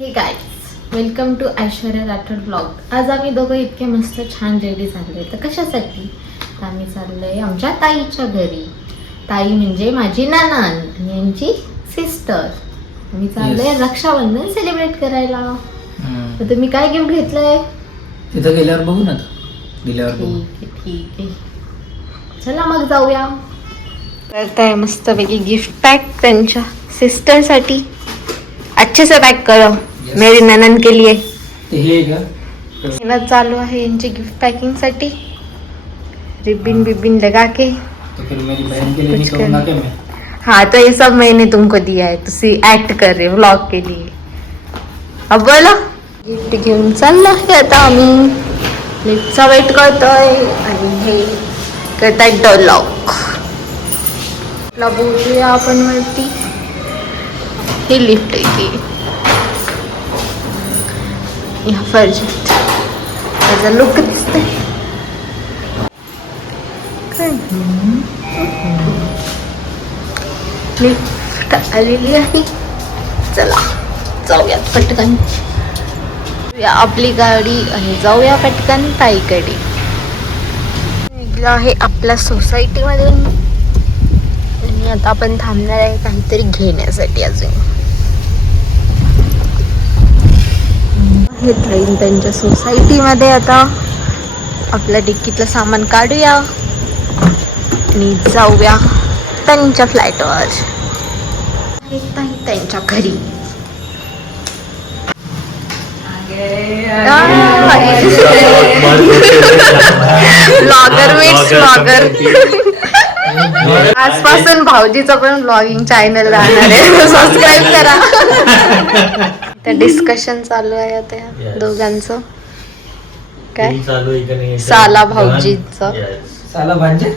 हे guys, welcome to Aishwarya Rathod blog. आज आम्ही दोघं इतके मस्त छान रेडी झालोय. तर कशासाठी? तर आम्ही चाललोय आमच्या ताईच्या घरी. ताई म्हणजे माझी नणंद आणि यांची सिस्टर. आम्ही चाललोय रक्षाबंधन सेलिब्रेट करायला. तर तुम्ही काय गिफ्ट घेतलंय? तिथं गेल्यावर बघू ना, दिल्यावर बघू. ठीक आहे, चला मग जाऊया. करताय मस्तपैकी गिफ्ट पॅक त्यांच्या सिस्टरसाठी. अच्छे से पैक करो मेरी ननन के लिए. हे का मेहनत चालू है इनकी गिफ्ट पैकिंग साठी. रिबिन बिबिन लगा के. तो फिर मेरी बहन के लिए नहीं करूँगा क्या मैं? हाँ, तो ये सब मैंने तुमको दिया है. तुसी ऍक्ट कर रहे हो व्लॉग के लिए. अब बोलो. गिफ्ट घेऊन चाललो आहे आता आम्ही. लिफ्टचा वेट करतोय आणि हे करताय डॉलॉक. बोलूया आपण वरती. ही लिफ्ट आहे ती. या फर्जीत त्याचा लुक दिसतंय. लिफ्ट आलेली आहे. चला जाऊयात पटकन. आपली गाडी आणि जाऊया पटकन ताईकडे. निघलो आहे आपल्या सोसायटीमधून आणि आता आपण थांबणार आहे काहीतरी घेण्यासाठी. अजून हे ताई त्यांच्या सोसायटीमध्ये. आता आपल्या डिक्कीतलं सामान काढूया आणि जाऊया त्यांच्या फ्लॅटवर. त्यांच्या घरी. Blogger meats blogger. आजपासून भाऊजीचं पण ब्लॉगिंग चॅनल राहणार आहे. सबस्क्राईब करा. तर डिस्कशन चालू आहे आता दोघांचं. काय चालू आहे का नाही? साला भाऊजींचं. साला भांजे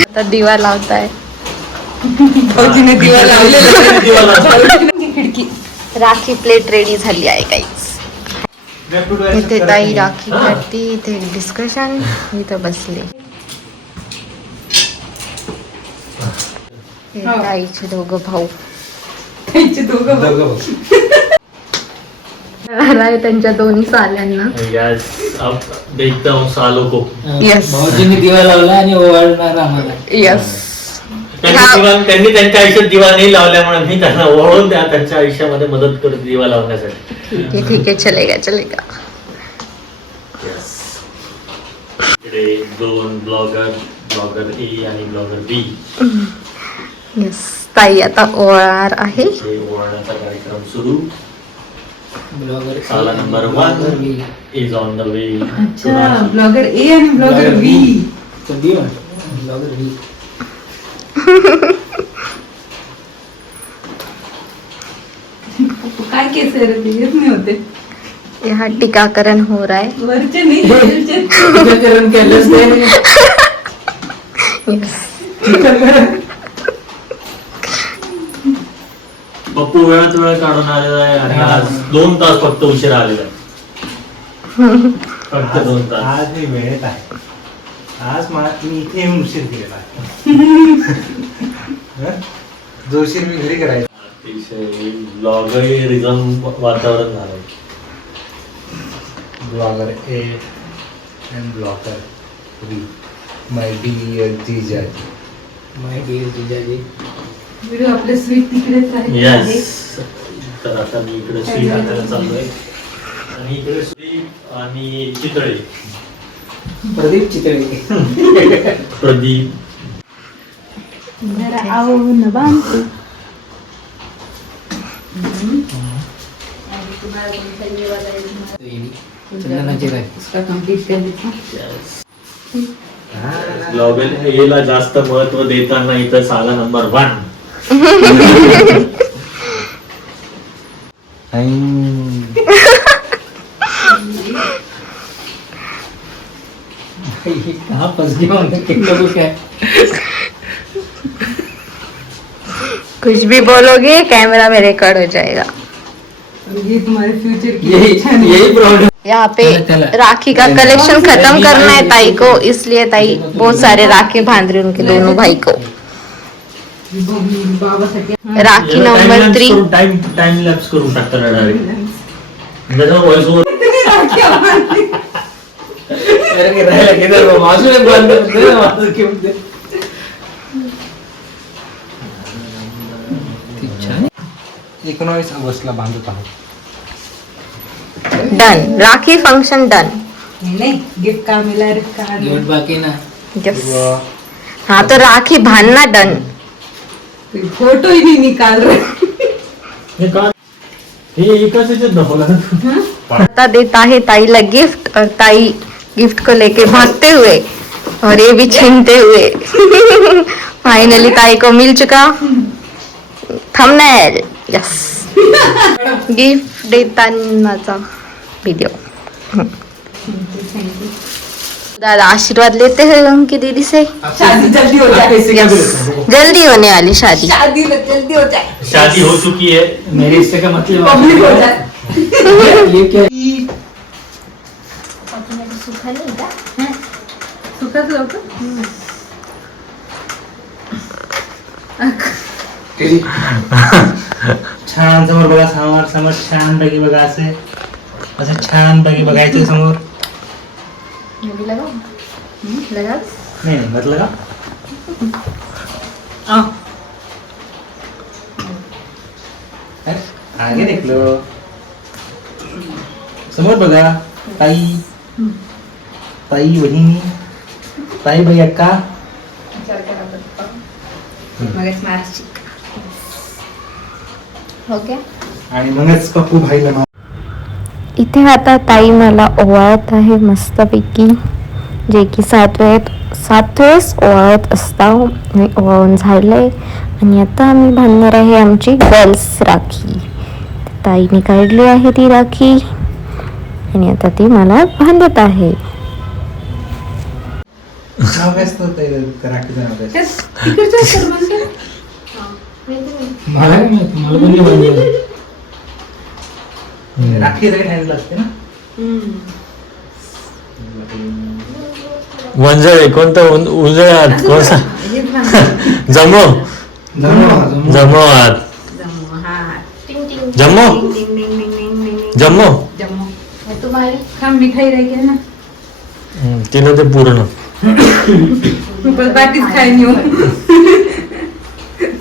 आता दिवा लावताय. भाऊजीने दिवा लावलेला. खिडकी. राखी प्लेट रेडी झाली आहे काहीच. इथे ताई राखी काढती. इथे डिस्कशन. इथं बसले हे ताईचे दोघं भाऊ. त्यांच्या दोन साल्यांना. अब देखता हूँ सालों को. Yes. भाऊजीने दिवा लावला आणि ओवाळणार आम्हाला. यस. त्यांनी त्यांच्या आयुष्यात दिवा नाही लावल्यामुळे मी त्यांना ओळखून द्या त्यांच्या आयुष्यामध्ये मदत करत दिवा लावण्यासाठी. ठीक आहे चलेगा चलेगा. इकडे दोन ब्लॉगर ए आणि ब्लॉगर बी. यस. ताई आता ओळणार आहे. ओळण्याचा कार्यक्रम सुरू. ब्लॉगर साला नंबर 1 इज ऑन द वे. अच्छा, ब्लॉगर ए आणि ब्लॉगर बी. तो दिवा ब्लॉगर बी. काय केस रे ते येत नाही होते. यहाँ टीकाकरण हो रहा है. वरचे नाही खालचे. टीकाकरण केलंच नाही. यस. पप्पू वेळात वेळ काढून आलेला आहे आणि आज 2 तास फक्त उशिरा आलेला आहे. फक्त 2 तास. आज मी वेळेत आहे. आज मला मी इथे येऊन उशीर केलेला आहे. जो उशीर मी घरी करायचा. अतिशय ब्लॉगरिझम वातावरण झालंय. Blogger A and blogger B. My dear जिजाजी. माय डिअर जिजाजी. व्हिडिओ आपले स्वीट तिकडेच राहिले. येस. तर आता मी इकडे स्वीट आणायला चाललोय आणि इकडे स्वीट आणि चितळे. प्रदीप चितळे. प्रदीप. जरा आओ न बांधतो. चंदनाची राय. उसका कंप्लीट कर देता. ब्लॉगर एला जास्त महत्व देताना इथं साला नंबर 1. कहाँ फंस गया हूँ क्या? कुछ भी बोलोगे कैमरा में रिकॉर्ड हो जाएगा. ये तुम्हारे फ्यूचर की यही प्रॉब्लम. यहाँ पे राखी का कलेक्शन खत्म करना है ताई को, इसलिए ताई बहुत सारे राखी बांध रही उनके दोनों भाई को. बाबासाठी राखी नंबर 3. टाइम लॅप्स करून टाकतात. त्याच्यावर व्हॉइस ओव्हर राहायला गेलं माणूस बांधतो छान 19 ऑगस्टला बांधत आहोत. डन. Rakhi function done. नहीं गिफ्ट का मिला रे का गिफ्ट बाकी ना यस. हाँ तो राखी बांधना डन. फोटो ही नहीं निकाल रहे. हे का हे एकाच याच्यात दाखवलं. आता देत आहे ताईला गिफ्ट और ताई गिफ्ट को लेके भागते हुए और ये भी छीनते हुए. फाइनली ताई को मिल चुका थंबनेल. यस. गिफ्ट देतानाचा व्हिडिओ. दादा आशीर्वाद लेते हैं उनकी दीदी से. शादी जल्दी हो जाए. जल्दी होने वाली शादी. शादी जल्दी हो जाए. शादी हो चुकी है. मेरे इससे का मतलब पब्लिक हो जाए. ये क्या सुखाच लवकर. छान समोर बघा, समोर समोर छान पैकी बघा, असं छान पैकी बघायचं समोर. नाही म्हटलं का अरे, आगे देखलो. समोर बघा. ताई ताई बहिणी, ताई बाई अक्का. ओके. आणि मगच पप्पू भाईला नाव. इथे आता ताई मला ओवाळत आहे मस्तपैकी, जे की 7 वेळेस ओवाळत असता. मी ओवाळून झालंय आणि आता आम्ही बांधणार आहे आमची गर्ल्स राखी. ताईने काढली आहे ती राखी आणि आता ती मला बांधत आहे. नाव काय असतं ते राखीचं नाव काय असतं? तिकडच्या सर्वांचे मला नाही माहिती, मला पण नाही माहिती. राखी राईट हँड असते ना. वंजळे कोणतं उजळ्यात कोणता जमो जमो हात जम्मो जम्मो तुम्हारी खा मिठाई रह गया ना. तिला ते पूर्ण बस बाकीच खाय नाही हो.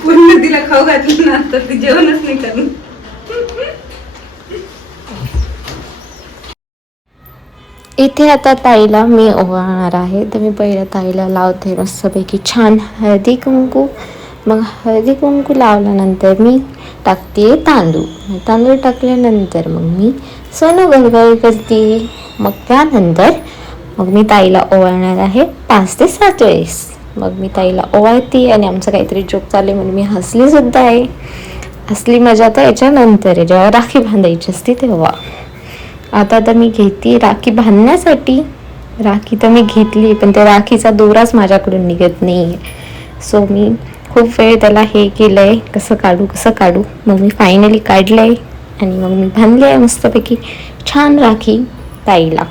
पूर्ण तिला खाऊ घातलं ना तर ती जेवणच नाही करणार. इथे आता ताईला मी ओवाळणार आहे. तर मी पहिलं ताईला लावते मस्तपैकी छान हळदी कुंकू. मग हळदी कुंकू लावल्यानंतर मी टाकते तांदूळ. तांदूळ टाकल्यानंतर मग मी सोनं गरगळ करते. मग त्यानंतर मग मी ताईला ओवाळणार आहे 5 ते 7 वेळेस. मग मी ताईला ओवाळते आणि आमचं काहीतरी जोक चालले म्हणून मी हसली सुद्धा आहे. असली मजा तर याच्यानंतर आहे, जेव्हा राखी बांधायची असते तेव्हा. आता तर मी घेते राखी बांधण्यासाठी. राखी तर मी घेतली पण त्या राखीचा दोराच माझ्याकडून निघत नाही आहे. सो मी खूप वेळ त्याला हे केलं आहे, कसं काढू. मग मी फायनली काढलं आहे आणि मग मी बांधली आहे मस्तपैकी छान राखी ताईला.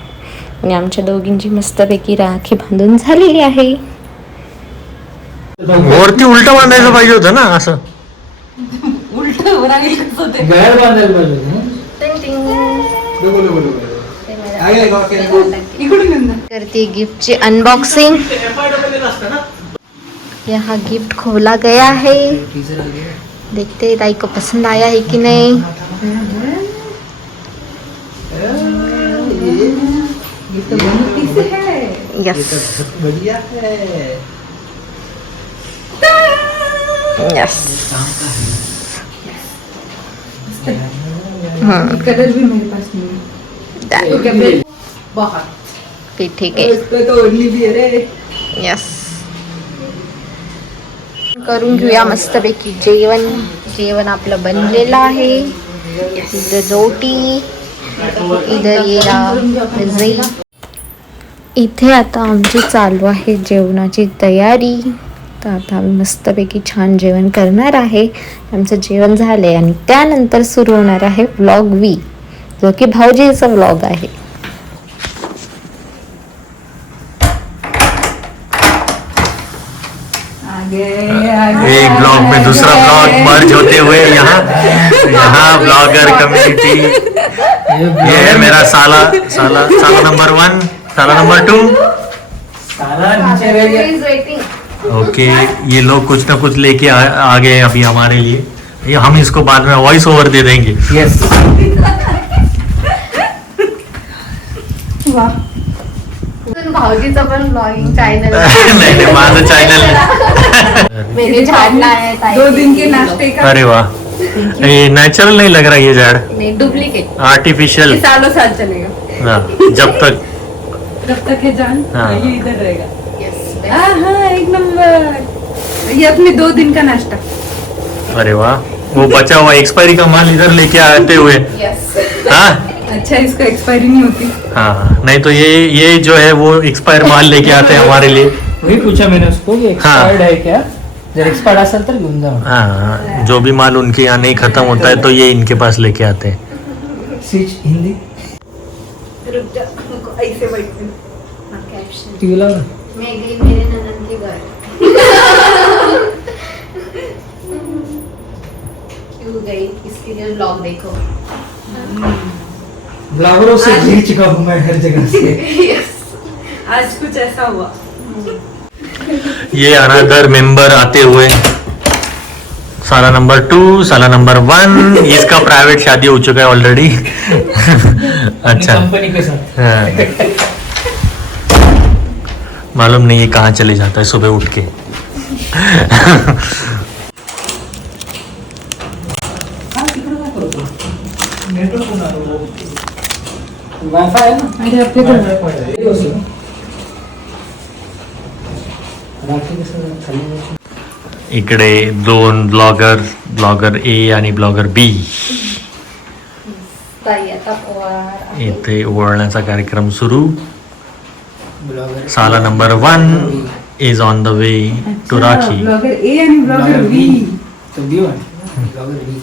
आणि आमच्या दोघींची मस्तपैकी राखी बांधून झालेली आहे. वरती उलट बांधायचं पाहिजे होतं ना असं. उलट राहील कसं ते. गळ्यात बांधायला पाहिजे होतं ना. इकडून येऊन जा. करते गिफ्टची अनबॉक्सिंग. यहाँ गिफ्ट खोला गया है. देखते हैं ताई को पसंद आया है कि नहीं. ये तो बहुत पीस है. यस बढ़िया है. यस. कलर भी मेरे पास नहीं है. क्या पे बहुत ठीक है. इस पे तो ओढ़नी भी है रे. यस. करून घेऊया मस्तपैकी जेवण आपलं बनलेलं आहे. इधर रोटी, इधर ये रही. इथे आता आमची चालू आहे जेवणाची तयारी. तर आता आम्ही मस्तपैकी छान जेवण करणार आहे. आमचं जेवण झालं आहे आणि त्यानंतर सुरू होणार आहे व्लॉग V, जो की भाऊजीचा व्लॉग आहे. आगे एक ब्लॉग में दूसरा ब्लॉग मर्ज होते हुए यहाँ हाँ ब्लॉगर कम्युनिटी, ये है मेरा साला साला साला नंबर 1, साला नंबर 2। सारा नीचे रह गया। Is waiting. ओके, ये लोग कुछ ना कुछ लेके आ गए अभी हमारे लिए। ये हम इसको बाद में वॉइस ओवर दे देंगे। यस। वा भाऊजीचं पण ब्लॉगिंग चॅनल नहीं नहीं, माझं चैनल। मेरे झाडला आहे ताई. 2 दिन के नाश्ते का अरे वाह, ये नेचुरल नहीं लग रहा ये झाड़, नाही डुप्लिकेट. आर्टिफिशियल। ये सालों साल चलेगा हाँ, जब तक जब तक है जान। हाँ। ये इधर रहेगा। येस. हाँ 1 नंबर। ये अपने 2 दिन का नाश्ता। अरे वाह, वो बचा हुआ एक्सपायरी का माल इधर लेके आते हुए। येस. हाँ अच्छा इसको एक्सपायरी नहीं होती। हाँ, नहीं तो ये जो है वो एक्सपायर माल लेके आते हैं हमारे लिए। वही पूछा मैंने उसको कि एक्सपायर्ड है क्या, जर एक्सपायर्ड असेल तर घेऊन जा म्हणून. हाँ, जो भी माल उनके यहाँ नहीं खत्म होता है तो ये इनके पास लेके आते हैं। स्विच हिंदी रुक जा, हमको ऐसे बैठने। कैप्शन टीव्ही लाव ना. मैं गई मेरे ननद के घर. क्यों गई इसके लिए ब्लॉग देखो. ब्लॉगरों से जी चुका हूँ मैं हर जगह से. Yes. आज कुछ ऐसा हुआ। ये अनदर मेंबर आते हुए, साला नंबर 2, साला नंबर 1। इसका प्राइवेट शादी हो चुका है ऑलरेडी। अच्छा, कंपनी के साथ. हाँ। मालूम नहीं ये कहाँ चले जाता है सुबह उठ के। वायफाय आहे ना. अरे आपले घर रात्री कसं खाली जायचं? इकडे 2 ब्लॉगर ए आणि ब्लॉगर बी ताई आता पोवार. इथे ओवाळण्याचा कार्यक्रम सुरू। ब्लॉगर साला number 1 is on the way to Rakhi. Blogger A आणि ब्लॉगर बी। तो बी वन ब्लॉगर बी.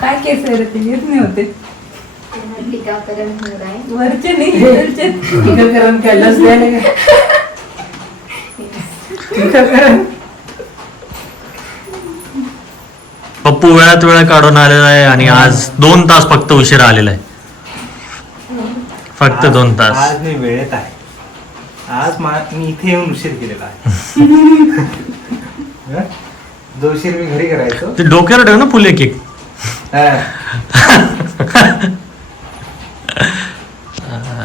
काय केस आहे रे ते येत नाही होते टीकाकरण हो रहा है. वरचे नाही वरचे टीकाकरण काय लस द्यायला का? टीकाकरण पप्पू वेळात वेळ काढून आलेला आहे आणि आज 2 तास फक्त उशिरा आलेला आहे, फक्त 2 तास। आज मी वेळेत आहे। आज मी इथे येऊन उशीर केलेला आहे। जो उशीर मी घरी करायचो ते डोक्यावर ठेव ना फुल एक एक।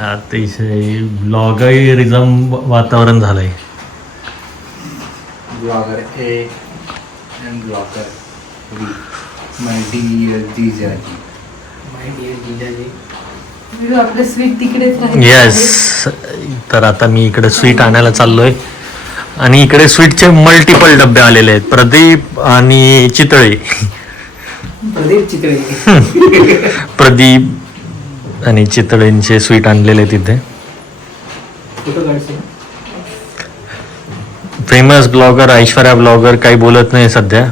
अतिशय ब्लॉगरिझम वातावरण झालंय। Blogger A and blogger B, my dear जीजाजी। माय डिअर जिजाजी. आपलं स्वीट तिकडेच राहील। येस, तर आता मी इकडे स्वीट आणायला चाललोय आणि इकडे स्वीटचे मल्टिपल डबे आलेले आहेत, प्रदीप आणि चितळे। प्रदीप चितळे. प्रदीप आणि चितळेंचे स्वीट आणलेले तिथे। फोटो काढशील? फेमस ब्लॉगर ऐश्वर्या ब्लॉगर काही बोलत नाही सध्या,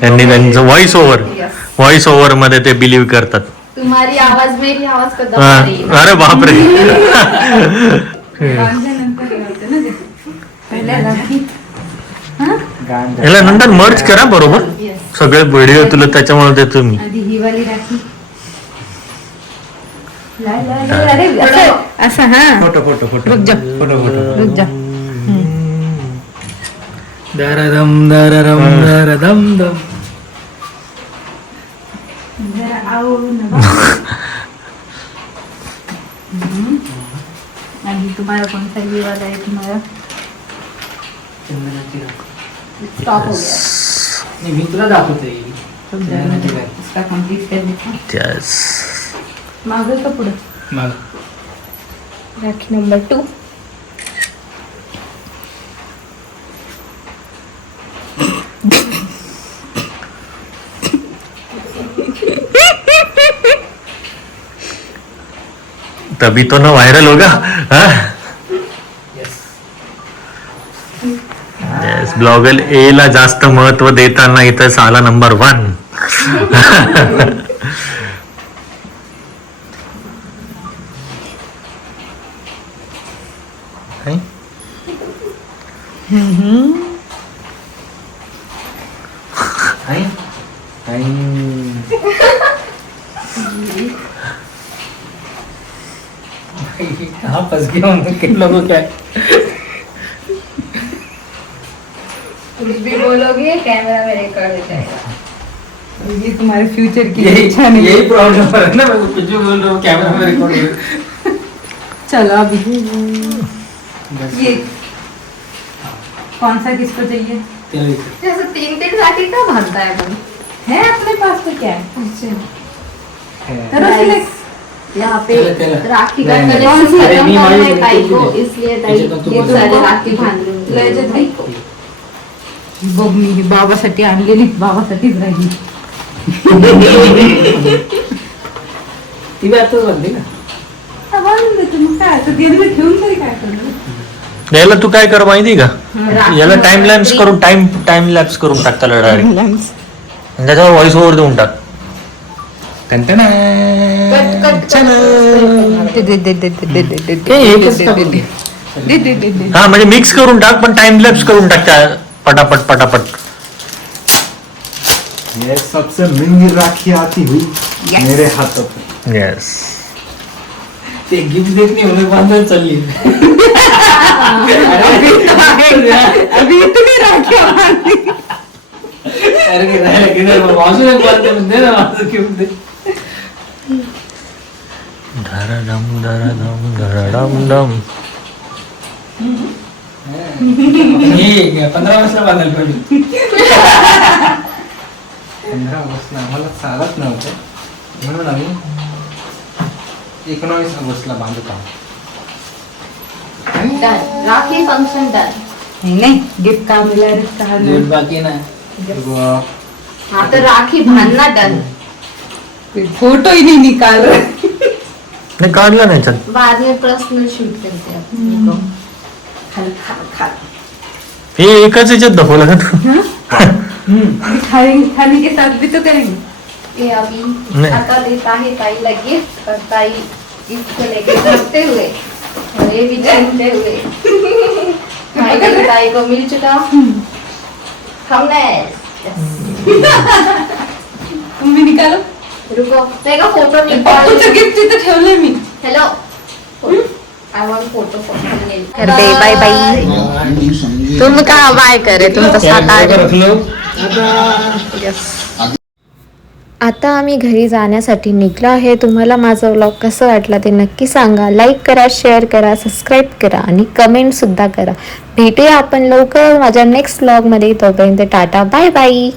त्यांनी त्यांचं व्हॉइस ओव्हर मध्ये ते बिलीव्ह करतात। तुम्हारी आवाज मेरी आवाज कदम हा, आ रही है. अरे बापरे। नंतर होते ना ते पहिल्या राखी। याला नंतर मर्ज करा बरोबर, सगळे व्हिडिओ तुला त्याच्यामुळे देतो मी। आधी ही वाली राखी अरे असं हा फोटो फोटो फोटो रुक जा फोटो फोटो रुक जा। दरदम दरदम दम. जरा आओ ना अभी तुम्हारा कौन सा ये वाला है तुम्हारा? चंदनाची राख. स्टॉप हो गया. नाही, मी तुला दाखवतोय. रुक जा, इसका कंप्लीट कर देता। Yes. मागं का पुढं? माग. राखी नंबर 2. तभी तो ना वायरल होगा। येस, ब्लॉगर ए ला जास्त महत्व देताना इथं साला नंबर 1। हाँ फंस गया हूँ किन लोगों क्या कुछ भी बोलोगे कैमरा में रिकॉर्ड हो जाएगा। ये तुम्हारे फ्यूचर की यही इच्छा नहीं यही प्रॉब्लम है ना, मैं कुछ भी बोल रहा हूँ कैमरा में रिकॉर्ड हो चलो अभी ये कौन सा किसको चाहिए? जैसे 3-3 राखी का बांधता है अपन। है अपने पास तो क्या है? अच्छा चलो सिलेक्ट। यहाँ पे चलो। राखी का नहीं, नहीं। कलेक्शन अरे खत्म नहीं, हो मारी गया नहीं, ताई तू को, दे। इसलिए ताई अच्छा, तू ये बोल। सारे राखी बांध लूंगी। लय जे ताई को बघ बाबासाठी आणलेली बाबासाठीच राहिली. ती बात तो बनते ना. बांधून देतो मग काय तर गेले ठेवून तरी काय करणार. याला तू काय कर माहिती का, राखी याला टाइम मध्ये लॅप्स करून टाइम लॅप्स करून टाक त्याला डायरेक्ट, त्याच्यावर व्हॉइस ओव्हर देऊन टाक. कट कट हा म्हणजे मिक्स करून टाक, पण टाइम लॅप्स करून टाक त्या पटापट पटापट. ये सबसे महंगी राखी आती हुई मेरे हाथों पे. येस. ते गिफ्ट देत नाही म्हणून बांधत चालली. अभी इतनी राखियां बांधी. अरे किधर बाजू में बांधते म्हणते ना, माझं गिफ्ट दे. धरडम धरडम धरडम डम. हे 15 वर्षला बांधायला पाहिजे. 15 ऑगस्टला आम्हाला चालत नव्हतं, म्हणून आम्ही 19 ऑगस्टला बांधत आहोत. डन. Rakhi function done. नहीं गिफ्ट का मिला रे कहा गिफ्ट बाकी ना. हाँ तो राखी बांधना डन. फोटो ही नहीं निकाल रहे. नाही काढलं नाही चल. बाद में पर्सनल शूट करते हैं. खाल खाल खाल. हे एकच याच्यात दाखवलं का तू. खाने के साथ भी तो करेंगे. ये अभी नहीं. आता देता है ताई लगे और ताई इसको लेके भागते हुए और ये भी चलते हुए फाइनली ताई को मिल चुका हमने. तुम्ही निकालो. रुको मेरा फोटो तुमचं निकाल. गिफ्ट तिथं ठेवलंय मी. हेलो आई वांट फोटो कर दे. Bye bye. तुम का बाय करे तुमचा 7-8. आता आम्ही घरी जाण्यासाठी निघलो आहे. तुम्हाला माझा व्लॉग कसं वाटला ते नक्की सांगा. लाईक करा, शेअर करा, सबस्क्राईब करा आणि कमेंट सुद्धा करा. भेटूया आपण लवकर माझ्या नेक्स्ट व्लॉगमध्ये. तोपर्यंत टाटा बाय बाय.